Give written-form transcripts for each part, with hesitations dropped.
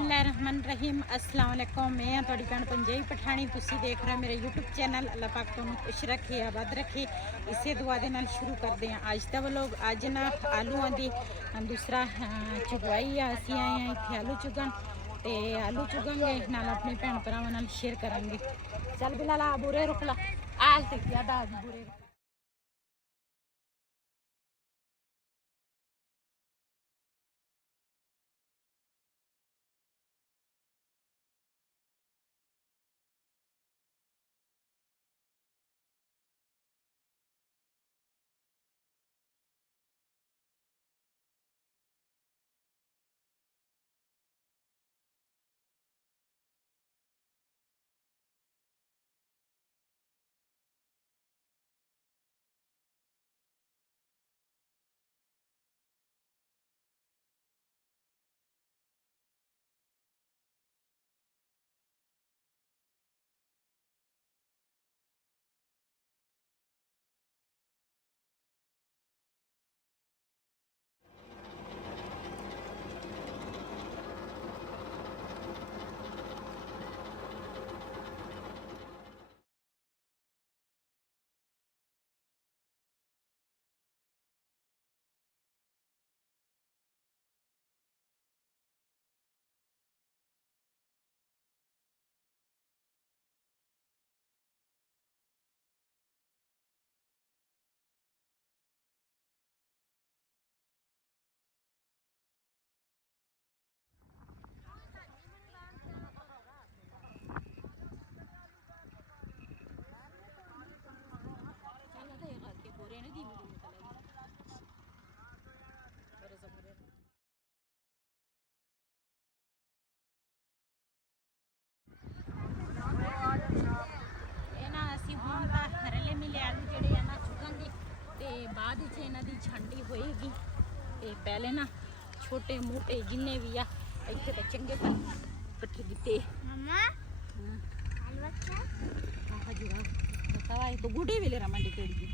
बिस्मिल्लाहिर्रहमानिर्रहीम अस्सलाम वालेकुम। मैं हाँ तुहाडी भैन पंजाबी पठानी। तुसी देख रहे हो मेरे यूट्यूब चैनल। अल्लाह पाक तुहानू खुश रखे आबाद रखे। इसे दुआ दे नाल शुरू करते हैं अज का व्लॉग। अज ना आलूआं दी दूसरा चुगवाई आ। असीं आए हैं इत्थे आलू चुगन ते आलू चुगांगे नाल अपने भैन भरावां नाल शेयर करांगे। चल बिलाल आ बुरे रुक ला आल ते ज्यादा बुरे बाद इन्हां दी छांडी होएगी। पहले ना छोटे मोटे जिन्ने भी आ इत्थे तो चंगे पट्ठे दिते तो गुडे वेले रमंडी केड़ी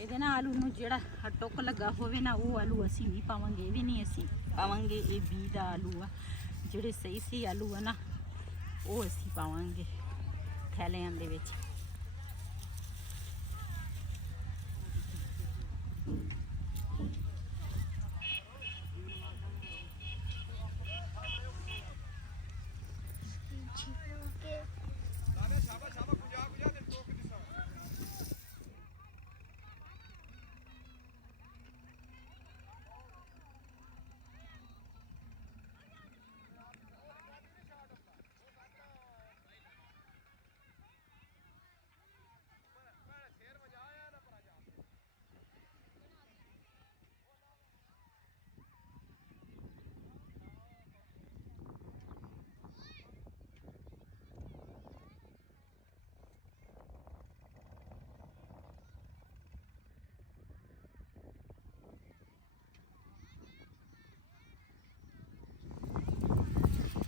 ਇਹਦੇ ਨਾ ਆਲੂ ਨੂੰ ਜਿਹੜਾ ਟੁੱਕ ਲੱਗਾ ਹੋਵੇ ਨਾ ਉਹ ਆਲੂ ਅਸੀਂ ਨਹੀਂ ਪਾਵਾਂਗੇ। ਇਹ ਵੀ ਨਹੀਂ ਅਸੀਂ ਪਾਵਾਂਗੇ। ਇਹ ਬੀ ਦਾ ਆਲੂ ਆ। ਜਿਹੜੇ ਸਹੀ ਸਹੀ ਆਲੂ ਆ ਨਾ ਉਹ ਅਸੀਂ ਪਾਵਾਂਗੇ ਥੈਲਿਆਂ ਦੇ ਵਿੱਚ।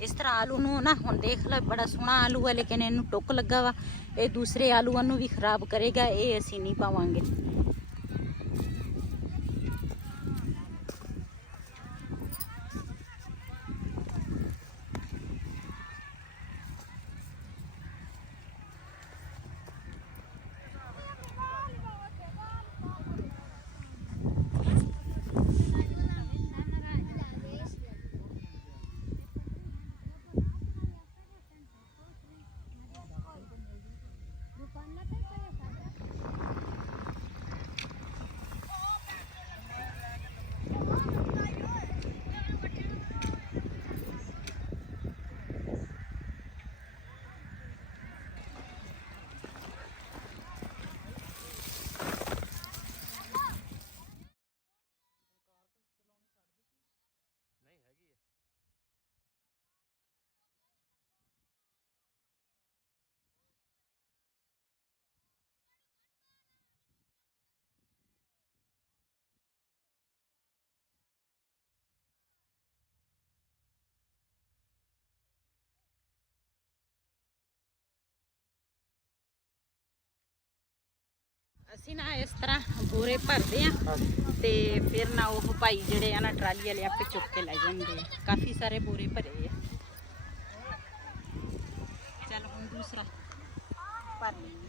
इस तरह आलू ना हुण देख लो बड़ा सोहना आलू है लेकिन इनू टुक लगा वा। ये दूसरे आलूआं नू भी खराब करेगा। ये असीं नहीं पावांगे। ਅਸੀਂ ਨਾ ਇਸ ਤਰ੍ਹਾਂ ਬੋਰੇ ਭਰਦੇ ਆ ਤੇ ਫਿਰ ਨਾ ਉਹ ਭਾਈ ਜਿਹੜੇ ਆ ਨਾ ਟਰਾਲੀ ਵਾਲੇ ਆਪੇ ਚੁੱਕ ਕੇ ਲੈ ਜਾਂਦੇ ਆ। ਕਾਫੀ ਸਾਰੇ ਬੋਰੇ ਭਰੇ ਆ। ਚੱਲ ਹੁਣ ਦੂਸਰਾ ਭਰ ਲਈ।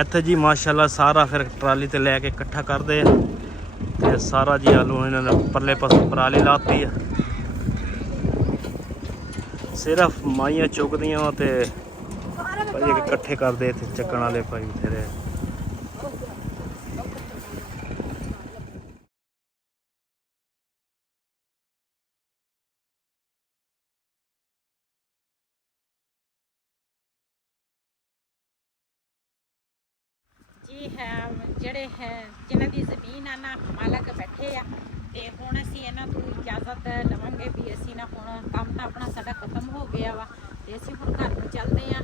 ਇੱਥੇ ਜੀ ਮਾਸ਼ਾਅੱਲਾ ਸਾਰਾ ਫਿਰ ਟਰਾਲੀ ਤੇ ਲੈ ਕੇ ਇਕੱਠਾ ਕਰਦੇ ਆ ਤੇ ਸਾਰਾ ਜੀ ਆਲੂ ਇਹਨਾਂ ਨੇ ਪਰਲੇ ਪਾਸੇ ਪਰਾਲੀ ਲਾਤੀ ਆ। ਸਿਰਫ ਮਾਈਆਂ ਚੁੱਕਦੀਆਂ ਤੇ ਭਾਈ ਇਕੱਠੇ ਕਰਦੇ ਇੱਥੇ ਚੱਕਣ ਵਾਲੇ ਭਾਈ ਬਥੇਰੇ। ਜੀ ਹੈ ਜਿਹੜੇ ਹੈ ਜਿਨ੍ਹਾਂ ਦੀ ਜ਼ਮੀਨ ਆ ਨਾ ਮਾਲਕ ਬੈਠੇ ਆ ਤੇ ਹੁਣ ਅਸੀਂ ਇਹਨਾਂ ਤੋਂ ਇਜਾਜ਼ਤ ਲਵਾਂਗੇ ਵੀ ਅਸੀਂ ਨਾ ਹੁਣ ਕੰਮ ਤਾਂ ਆਪਣਾ ਸਾਡਾ ਖਤਮ ਹੋ ਗਿਆ ਵਾ ਤੇ ਅਸੀਂ ਹੁਣ ਘਰ ਨੂੰ ਚੱਲਦੇ ਆ।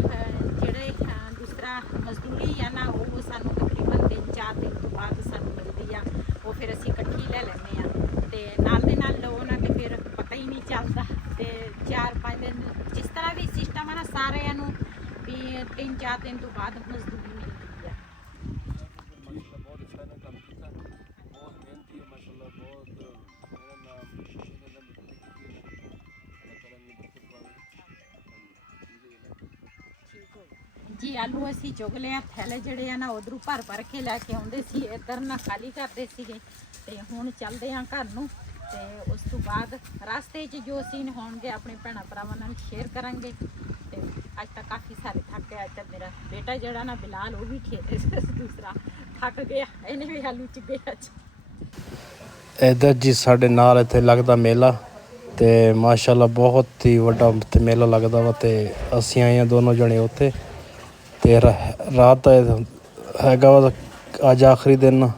ਜਿਹੜੇ ਦੂਸਰਾ ਮਜ਼ਦੂਰੀ ਆ ਨਾ ਉਹ ਸਾਨੂੰ ਤਕਰੀਬਨ 3-4 ਦਿਨ ਤੋਂ ਬਾਅਦ ਸਾਨੂੰ ਮਿਲਦੀ ਆ। ਉਹ ਫਿਰ ਅਸੀਂ ਇਕੱਠੀ ਲੈ ਲੈਂਦੇ ਆ ਤੇ ਨਾਲ ਦੇ ਨਾਲ ਉਹਨਾਂ ਦੇ ਫਿਰ ਪਤਾ ਹੀ ਨਹੀਂ ਚੱਲਦਾ ਤੇ 4-5 ਦਿਨ ਜਿਸ ਤਰ੍ਹਾਂ ਵੀ ਸਿਸਟਮ ਆ ਨਾ ਸਾਰਿਆਂ ਨੂੰ ਵੀ 3-4 ਦਿਨ ਤੋਂ ਬਾਅਦ ਮਜ਼ਦੂਰੀ ਮਿਲਦੀ ਆ। ਜੀ ਆਲੂ ਅਸੀਂ ਚੁਗ ਲਿਆ। ਥੈਲੇ ਜਿਹੜੇ ਆ ਨਾ ਉਧਰੋਂ ਭਰ ਕੇ ਲੈ ਕੇ ਆਉਂਦੇ ਸੀ, ਇੱਧਰ ਨਾ ਖਾਲੀ ਕਰਦੇ ਸੀਗੇ ਤੇ ਹੁਣ ਚੱਲਦੇ ਆ ਘਰ ਨੂੰ ਤੇ ਉਸ ਤੋਂ ਬਾਅਦ ਰਸਤੇ 'ਚ ਜੋ ਸੀਨ ਹੋਣਗੇ ਆਪਣੇ ਭੈਣਾਂ ਭਰਾਵਾਂ ਨਾਲ ਸ਼ੇਅਰ ਕਰਾਂਗੇ। ਤੇ ਅੱਜ ਤਾਂ ਕਾਫੀ ਸਾਰੇ ਥੱਕ ਗਿਆ। ਅੱਜ ਮੇਰਾ ਬੇਟਾ ਜਿਹੜਾ ਨਾ ਬਿਲਾਲ ਉਹ ਵੀ ਦੂਸਰਾ ਥੱਕ ਗਿਆ, ਇਹਨੇ ਵੀ ਆਲੂ ਚੁਗੇ ਅੱਜ। ਇੱਧਰ ਜੀ ਸਾਡੇ ਨਾਲ ਇੱਥੇ ਲੱਗਦਾ ਮੇਲਾ ਤੇ ਮਾਸ਼ਾਅੱਲਾ ਬਹੁਤ ਹੀ ਵੱਡਾ ਮੇਲਾ ਲੱਗਦਾ ਵਾ ਤੇ ਅਸੀਂ ਆਏ ਹਾਂ ਦੋਨੋਂ ਜਣੇ ਉੱਥੇ ਤੇ ਰਾਤ ਹੈਗਾ ਵਾ ਅੱਜ ਆਖਰੀ ਦਿਨ।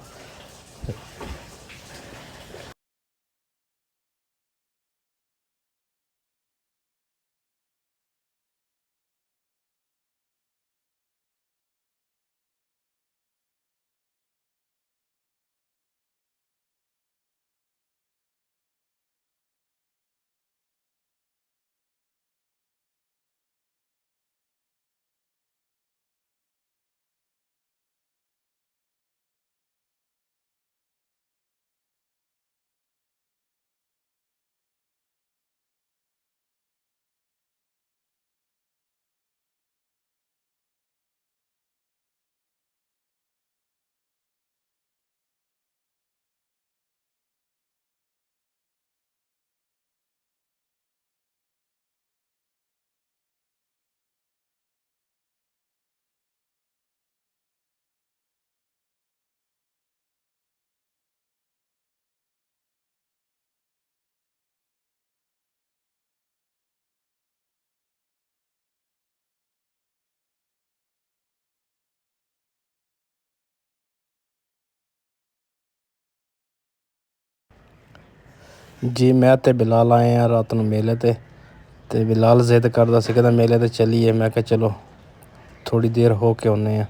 ਜੀ ਮੈਂ ਤੇ ਬਿਲਾਲ ਆਏ ਆ ਰਾਤ ਨੂੰ ਮੇਲੇ ਤੇ ਬਿਲਾਲ ਜ਼ਿੱਦ ਕਰਦਾ ਸੀ ਕਹਿੰਦਾ ਮੇਲੇ ਤੇ ਚੱਲੀਏ। ਮੈਂ ਕਿਹਾ ਚਲੋ ਥੋੜ੍ਹੀ ਦੇਰ ਹੋ ਕੇ ਆਉਂਦੇ ਆ।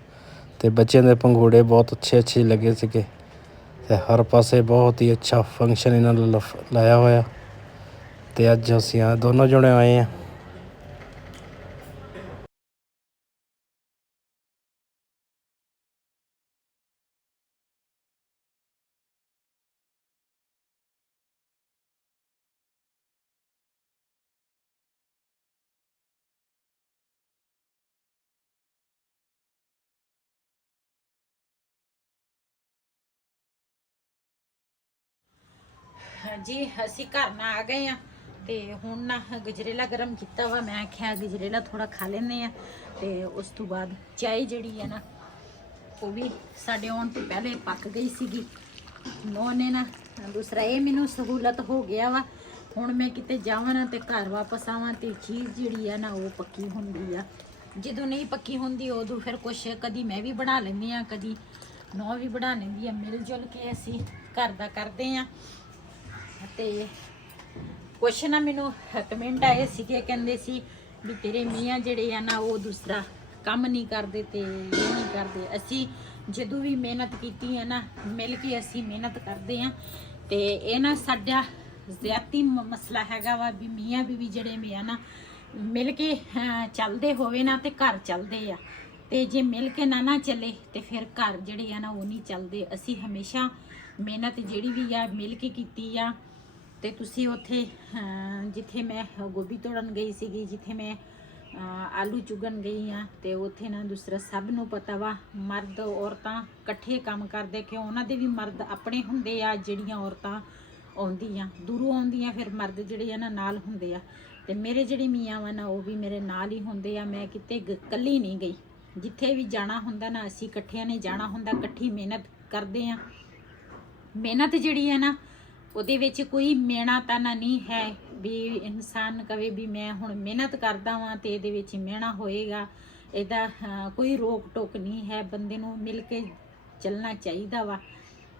ਤੇ ਬੱਚਿਆਂ ਦੇ ਪੰਘੂੜੇ ਬਹੁਤ ਅੱਛੇ ਲੱਗੇ ਸੀਗੇ ਤੇ ਹਰ ਪਾਸੇ ਬਹੁਤ ਹੀ ਅੱਛਾ ਫੰਕਸ਼ਨ ਇਹਨਾਂ ਨੇ ਲਾਇਆ ਹੋਇਆ। ਤੇ ਅੱਜ ਅਸੀਂ ਦੋਨੋਂ ਜਣੇ ਆਏ ਆ। ਜੀ ਅਸੀਂ ਘਰ ਨਾ ਆ ਗਏ ਆ ਤੇ ਹੁਣ ਨਾ ਗਜਰੇਲਾ ਗਰਮ ਕੀਤਾ ਵਾ। ਮੈਂ ਆਖਿਆ ਗਜਰੇਲਾ ਥੋੜਾ ਖਾ ਲੈਂਦੇ ਆ ਤੇ ਉਸ ਤੋਂ ਬਾਅਦ ਚਾਹ ਜਿਹੜੀ ਹੈ ਨਾ ਉਹ ਵੀ ਸਾਡੇ ਆਉਣ ਤੋਂ ਪਹਿਲੇ ਪੱਕ ਗਈ ਸੀਗੀ। ਨੋ ਨੇ ਨਾ ਦੂਸਰਾ ਇਹ ਮੈਨੂੰ ਸਹੂਲਤ ਹੋ ਗਿਆ ਵਾ। ਹੁਣ ਮੈਂ ਕਿਤੇ ਜਾਵਾਂ ਨਾ ਤੇ ਘਰ ਵਾਪਸ ਆਵਾਂ ਤੇ ਚੀਜ਼ ਜਿਹੜੀ ਆ ਨਾ ਉਹ ਪੱਕੀ ਹੁੰਦੀ ਆ। ਜਦੋਂ ਨਹੀਂ ਪੱਕੀ ਹੁੰਦੀ ਉਦੋਂ ਫਿਰ ਕੁਛ ਕਦੀ ਮੈਂ ਵੀ ਬਣਾ ਲੈਂਦੀ ਆ, ਕਦੀ ਨੋ ਵੀ ਬਣਾ ਲੈਂਦੀ ਆ। ਮਿਲ ਜੁਲ ਕੇ ਅਸੀਂ ਘਰ ਦਾ ਕਰਦੇ ਆ। ਤੇ ਕੁਛ ਨਾ ਮੈਨੂੰ ਕਮੈਂਟ ਆਏ ਸੀਗੇ, ਕਹਿੰਦੇ ਸੀ ਵੀ ਤੇਰੇ ਮੀਆਂ ਜਿਹੜੇ ਆ ਨਾ ਉਹ ਦੂਸਰਾ ਕੰਮ ਨਹੀਂ ਕਰਦੇ ਤੇ ਇਹ ਨਹੀਂ ਕਰਦੇ। ਅਸੀਂ ਜਦੋਂ ਵੀ ਮਿਹਨਤ ਕੀਤੀ ਹੈ ਨਾ ਮਿਲ ਕੇ ਅਸੀਂ ਮਿਹਨਤ ਕਰਦੇ ਆ। ਤੇ ਇਹ ਨਾ ਸਾਡਾ ਜ਼ਿਆਤੀ ਮਸਲਾ ਹੈਗਾ ਵਾ ਵੀ ਮੀਆਂ ਬੀਵੀ ਜਿਹੜੇ ਵੀ ਆ ਨਾ ਮਿਲ ਕੇ ਚੱਲਦੇ ਹੋਵੇ ਨਾ ਤੇ ਘਰ ਚੱਲਦੇ ਆ। ਤੇ ਜੇ ਮਿਲ ਕੇ ਨਾ ਚੱਲੇ ਤੇ ਫਿਰ ਘਰ ਜਿਹੜੇ ਆ ਨਾ ਉਹ ਨਹੀਂ ਚੱਲਦੇ। ਅਸੀਂ ਹਮੇਸ਼ਾ ਮਿਹਨਤ ਜਿਹੜੀ ਵੀ ਆ ਮਿਲ ਕੇ ਕੀਤੀ ਆ। ਤੇ ਤੁਸੀਂ ਉੱਥੇ ਜਿੱਥੇ ਮੈਂ ਗੋਭੀ ਤੋੜਨ ਗਈ ਸੀਗੀ, ਜਿੱਥੇ ਮੈਂ ਆਲੂ ਚੁਗਣ ਗਈ ਆ ਤੇ ਉੱਥੇ ਨਾ ਦੂਸਰਾ ਸਭ ਨੂੰ ਪਤਾ ਵਾ ਮਰਦ ਔਰਤਾਂ ਇਕੱਠੇ ਕੰਮ ਕਰਦੇ ਕਿਉਂ ਉਹਨਾਂ ਦੇ ਵੀ ਮਰਦ ਆਪਣੇ ਹੁੰਦੇ ਆ। ਜਿਹੜੀਆਂ ਔਰਤਾਂ ਆਉਂਦੀਆਂ ਦੂਰੋਂ ਆਉਂਦੀਆਂ ਫਿਰ ਮਰਦ ਜਿਹੜੇ ਆ ਨਾ ਨਾਲ ਹੁੰਦੇ ਆ। ਤੇ ਮੇਰੇ ਜਿਹੜੇ ਮੀਆਂ ਵਾ ਨਾ ਉਹ ਵੀ ਮੇਰੇ ਨਾਲ ਹੀ ਹੁੰਦੇ ਆ। ਮੈਂ ਕਿਤੇ ਇਕੱਲੀ ਨਹੀਂ ਗਈ। ਜਿੱਥੇ ਵੀ ਜਾਣਾ ਹੁੰਦਾ ਨਾ ਅਸੀਂ ਇਕੱਠਿਆਂ ਨੇ ਜਾਣਾ ਹੁੰਦਾ, ਇਕੱਠੀ ਮਿਹਨਤ ਕਰਦੇ ਆ। ਮਿਹਨਤ ਜਿਹੜੀ ਹੈ ਨਾ ਉਹਦੇ ਵਿੱਚ ਕੋਈ ਮਿਹਣਾ ਤਾਣਾ ਨਹੀਂ ਹੈ ਵੀ ਇਨਸਾਨ ਕਵੇ ਵੀ ਮੈਂ ਹੁਣ ਮਿਹਨਤ ਕਰਦਾ ਵਾਂ ਤੇ ਇਹਦੇ ਵਿੱਚ ਮਿਹਣਾ ਹੋਏਗਾ। ਇਹਦਾ ਕੋਈ ਰੋਕ ਟੋਕ ਨਹੀਂ ਹੈ। ਬੰਦੇ ਨੂੰ ਮਿਲ ਕੇ ਚੱਲਣਾ ਚਾਹੀਦਾ ਵਾ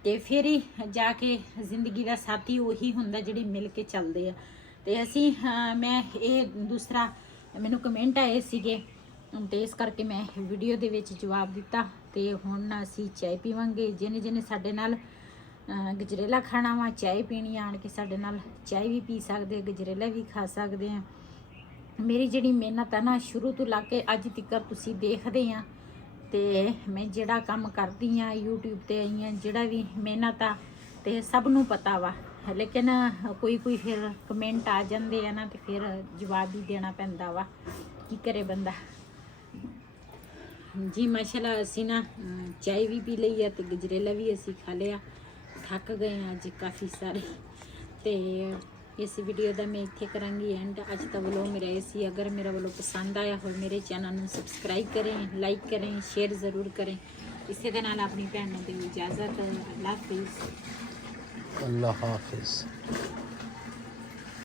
ਤੇ ਫਿਰ ਹੀ ਜਾ ਕੇ ਜ਼ਿੰਦਗੀ ਦਾ ਸਾਥੀ ਉਹੀ ਹੁੰਦਾ ਜਿਹੜੇ ਮਿਲ ਕੇ ਚੱਲਦੇ ਆ। ਤੇ ਅਸੀਂ ਮੈਂ ਇਹ ਦੂਸਰਾ ਮੈਨੂੰ ਕਮੈਂਟ ਆਏ ਸੀਗੇ ਤੇ ਇਸ ਕਰਕੇ ਮੈਂ ਵੀਡੀਓ ਦੇ ਵਿੱਚ ਜਵਾਬ ਦਿੱਤਾ। ਤੇ ਹੁਣ ਅਸੀਂ ਚਾਹ ਪੀਵਾਂਗੇ। ਜਿਹਨੇ ਸਾਡੇ ਨਾਲ ਗਜਰੇਲਾ ਖਾਣਾ ਵਾ ਚਾਹ ਪੀਣੀ ਆਣ ਕੇ ਸਾਡੇ ਨਾਲ ਚਾਹ ਵੀ ਪੀ ਸਕਦੇ, ਗਜਰੇਲਾ ਵੀ ਖਾ ਸਕਦੇ ਆ। ਮੇਰੀ ਜਿਹੜੀ ਮਿਹਨਤ ਆ ਨਾ ਸ਼ੁਰੂ ਤੋਂ ਲਾ ਕੇ ਅੱਜ ਤੱਕ ਤੁਸੀਂ ਦੇਖਦੇ ਆ। ਤੇ ਮੈਂ ਜਿਹੜਾ ਕੰਮ ਕਰਦੀ ਆ YouTube ਤੇ ਆਈ ਆ, ਜਿਹੜਾ ਵੀ ਮਿਹਨਤ ਆ ਤੇ ਸਭ ਨੂੰ ਪਤਾ ਵਾ। ਲੇਕਿਨ ਕੋਈ ਫਿਰ ਕਮੈਂਟ ਆ ਜਾਂਦੇ ਆ ਨਾ ਤੇ ਫਿਰ ਜਵਾਬ ਵੀ ਦੇਣਾ ਪੈਂਦਾ ਵਾ। ਕੀ ਕਰੇ ਬੰਦਾ। ਜੀ ਮਾਸ਼ਾਅੱਲਾ ਅਸੀਂ ਨਾ ਚਾਹ ਵੀ ਪੀ ਲਈ ਆ ਤੇ ਗਜਰੇਲਾ ਵੀ ਅਸੀਂ ਖਾ ਲਿਆ। ਥੱਕ ਗਏ ਆ ਅੱਜ ਕਾਫੀ ਸਾਰੇ। ਤੇ ਇਸ ਵੀਡੀਓ ਦਾ ਮੈਂ ਇੱਥੇ ਕਰਾਂਗੀ ਐਂਡ। ਅੱਜ ਦਾ ਵਲੋਗ ਮੇਰਾ ਇਹ ਸੀ। अगर मेरा ਵਲੋਗ ਪਸੰਦ ਆਇਆ ਹੋਵੇ ਮੇਰੇ ਚੈਨਲ ਨੂੰ ਸਬਸਕ੍ਰਾਈਬ ਕरें, ਲਾਈਕ करें, ਸ਼ੇਅਰ ਜ਼ਰੂਰ ਕरें। ਇਸੇ ਦੇ ਨਾਲ ਆਪਣੀ ਭੈਣ ਨੂੰ ਦਿਓ ਇਜਾਜ਼ਤ। ਅੱਲਾਹ ਹਾਫਿਜ਼। ਅੱਲਾਹ ਹਾਫਿਜ਼।